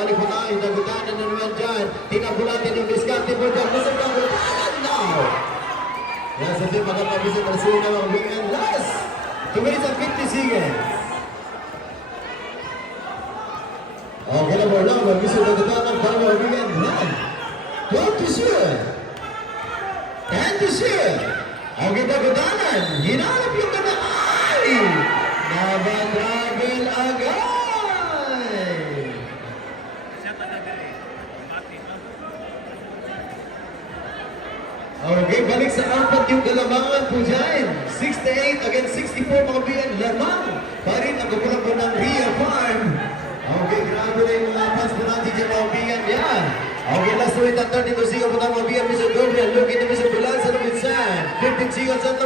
balik po tayo, nagutanan na naman dyan. Tinapon natin yung diskarte po dyan. Nasa pagkutanan now. Yan sa team, makapabisa para sila ng weekend last. 2 minutes and 50 seconds. Okay na po lang, magbisa nagutanan para mga weekend last. 12 to shoot. 10 to shoot. Okay, nagutanan. Hinanap yung ganda. Ay! Nabatravel agad! Okay, balik sa apat yung kalamangan po dyan. 68 against 64 mga biyan. Lamang pa rin ang kapulang po ng Ria Farm. Okay, grabe na yung mga fans po natin dyan mga biyan. Yan. Okay, last 30 seconds po ng mga biyan. Mr. Gabriel, looking to Mr. Bulan sa Lumit San. 15 seconds at